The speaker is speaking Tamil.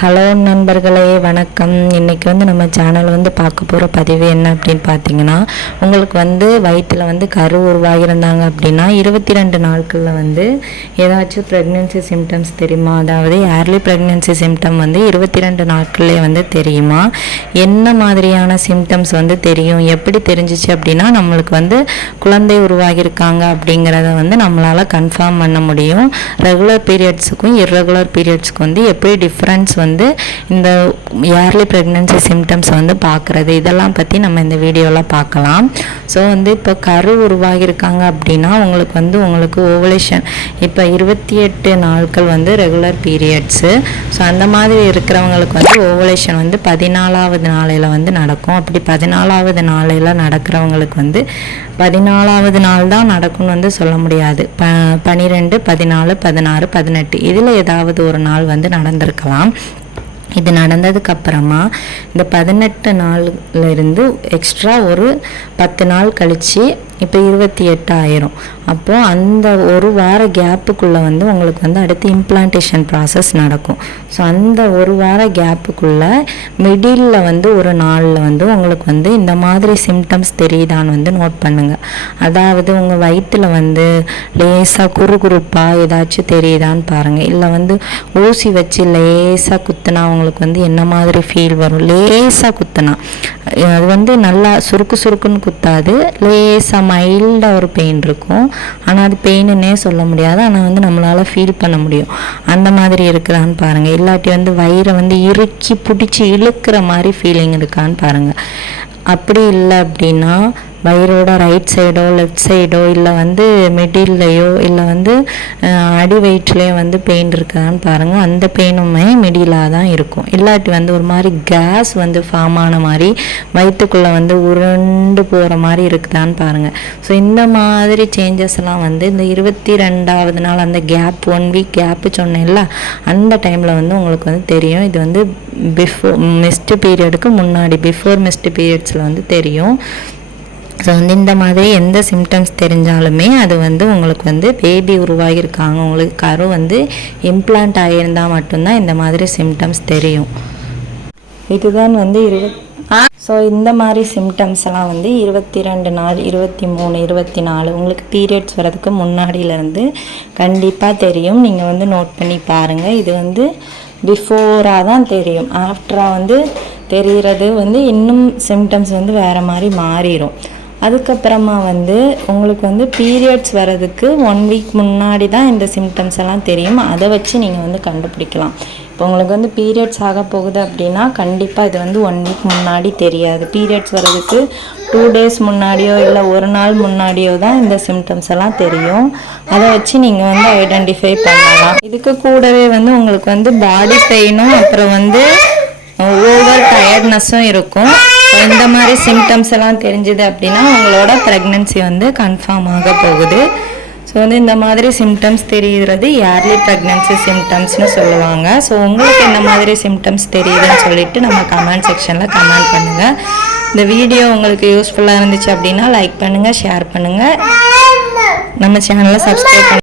ஹலோ நண்பர்களே, வணக்கம். இன்றைக்கி நம்ம சேனல் பார்க்க போகிற பதிவு என்ன அப்படின்னு பார்த்தீங்கன்னா, உங்களுக்கு வயிற்றில் கரு உருவாகியிருந்தாங்க அப்படின்னா 22 நாட்களில் ஏதாச்சும் ப்ரெக்னென்சி சிம்டம்ஸ் தெரியுமா? அதாவது ஏர்லி ப்ரெக்னென்சி சிம்டம் 22 நாட்கள்லேயே தெரியுமா? என்ன மாதிரியான சிம்டம்ஸ் தெரியும்? எப்படி தெரிஞ்சிச்சு அப்படின்னா நம்மளுக்கு குழந்தை உருவாகியிருக்காங்க அப்படிங்கிறத நம்மளால் கன்ஃபார்ம் பண்ண முடியும். ரெகுலர் பீரியட்ஸுக்கும் இர்ரெகுலர் பீரியட்ஸுக்கும் எப்படி டிஃப்ரென்ஸ் இந்த ஏர்லி ப்ரெக்னன்சி சிம்டம்ஸ் பார்க்குறது, இதெல்லாம் பற்றி நம்ம இந்த வீடியோவில் பார்க்கலாம். ஸோ இப்போ கரு உருவாகியிருக்காங்க அப்படின்னா உங்களுக்கு ஓவலேஷன் இப்போ 28 நாட்கள் ரெகுலர் பீரியட்ஸு. ஸோ அந்த மாதிரி இருக்கிறவங்களுக்கு ஓவலேஷன் 14வது நாளையில் நடக்கும். அப்படி 14வது நாளையில் நடக்கிறவங்களுக்கு 14வது நாள் தான் நடக்கும்னு சொல்ல முடியாது. 12, 14, 16, 18 இதில் ஏதாவது ஒரு நாள் நடந்திருக்கலாம். இது நடந்ததுக்கப்புறமா இந்த 18 நாள்லேருந்து எக்ஸ்ட்ரா ஒரு 10 நாள் கழித்து இப்போ 28 ஆயிரும். அப்போது அந்த ஒரு வார கேப்புக்குள்ளே உங்களுக்கு அடுத்து இம்ப்ளான்டேஷன் ப்ராசஸ் நடக்கும். ஸோ அந்த ஒரு வார கேப்புக்குள்ளே மிடில் ஒரு நாளில் உங்களுக்கு இந்த மாதிரி சிம்டம்ஸ் தெரியுதான்னு நோட் பண்ணுங்கள். அதாவது உங்கள் வயிற்றில் லேசாக குறுகுறுப்பாக ஏதாச்சும் தெரியுதான்னு பாருங்கள். இல்லை ஊசி வச்சு லேசாக குத்துனா உங்களுக்கு என்ன மாதிரி ஃபீல் வரும்? லேசாக குத்துனா அது நல்லா சுருக்கு சுருக்குன்னு குத்தாது, லேசாக மைல்டாக ஒரு பெயின் இருக்கும். ஆனால் அது பெயின்னே சொல்ல முடியாது, ஆனால் நம்மளால் ஃபீல் பண்ண முடியும். அந்த மாதிரி இருக்குதான்னு பாருங்கள். இல்லாட்டி வயிறை இறுக்கி பிடிச்சி இழுக்கிற மாதிரி ஃபீலிங் இருக்கான்னு பாருங்கள். அப்படி இல்லை அப்படின்னா வயிறோட ரைட் சைடோ லெஃப்ட் சைடோ இல்லை மிடில்லையோ இல்லை அடி வயிற்றுலேயோ பெயின் இருக்குதான்னு பாருங்கள். அந்த பெயினுமே மிடிலாக தான் இருக்கும். இல்லாட்டி ஒரு மாதிரி கேஸ் ஃபார்ம் ஆன மாதிரி வயிற்றுக்குள்ளே உருண்டு போகிற மாதிரி இருக்குதான்னு பாருங்கள். ஸோ இந்த மாதிரி சேஞ்சஸ் எல்லாம் இந்த 22வது நாள் அந்த கேப் 1 வீக் கேப்பு சொன்னேன்ல, அந்த டைமில் உங்களுக்கு தெரியும். இது பிஃபோர் மிஸ்டு பீரியடுக்கு முன்னாடி, பிஃபோர் மிஸ்டு பீரியட்ஸில் தெரியும். ஸோ இந்த மாதிரி எந்த சிம்டம்ஸ் தெரிஞ்சாலுமே அது உங்களுக்கு பேபி உருவாகியிருக்காங்க, உங்களுக்கு கரு இம்ப்ளான்ட் ஆகியிருந்தால் மட்டும்தான் இந்த மாதிரி சிம்டம்ஸ் தெரியும். இதுதான் ஸோ இந்த மாதிரி சிம்டம்ஸ் எல்லாம் 22 நாள், 23, 24 உங்களுக்கு பீரியட்ஸ் வரதுக்கு முன்னாடியிலேருந்து கண்டிப்பாக தெரியும். நீங்கள் நோட் பண்ணி பாருங்கள். இது பிஃபோராக தான் தெரியும். ஆஃப்டராக தெரிகிறது இன்னும் சிம்டம்ஸ் வேறு மாதிரி மாறிடும். அதுக்கப்புறமா உங்களுக்கு பீரியட்ஸ் வர்றதுக்கு 1 வீக் முன்னாடி தான் இந்த சிம்டம்ஸ் எல்லாம் தெரியும். அதை வச்சு நீங்கள் கண்டுபிடிக்கலாம். இப்போ உங்களுக்கு பீரியட்ஸ் ஆக போகுது அப்படின்னா கண்டிப்பாக இது 1 வீக் முன்னாடி தெரியாது. பீரியட்ஸ் வர்றதுக்கு 2 டேஸ் முன்னாடியோ இல்லை ஒரு நாள் முன்னாடியோ தான் இந்த சிம்டம்ஸ் எல்லாம் தெரியும். அதை வச்சு நீங்கள் ஐடென்டிஃபை பண்ணலாம். இதுக்கு கூடவே உங்களுக்கு பாடி பெயினும் அப்புறம் ஓவர் டயர்ட்னஸும் இருக்கும். இந்த மாதிரி சிம்டம்ஸ் எல்லாம் தெரிஞ்சுது அப்படின்னா உங்களோட ப்ரெக்னன்சி கன்ஃபார்ம் ஆக போகுது. ஸோ இந்த மாதிரி சிம்டம்ஸ் தெரிகிறது ஏர்லி ப்ரெக்னன்சி சிம்டம்ஸ்னு சொல்லுவாங்க. ஸோ உங்களுக்கு என்ன மாதிரி சிம்டம்ஸ் தெரியுதுன்னு சொல்லிட்டு நம்ம கமெண்ட் செக்ஷனில் கமெண்ட் பண்ணுங்கள். இந்த வீடியோ உங்களுக்கு யூஸ்ஃபுல்லாக இருந்துச்சு அப்படின்னா லைக் பண்ணுங்கள், ஷேர் பண்ணுங்கள், நம்ம சேனலை சப்ஸ்கிரைப் பண்ணுங்கள்.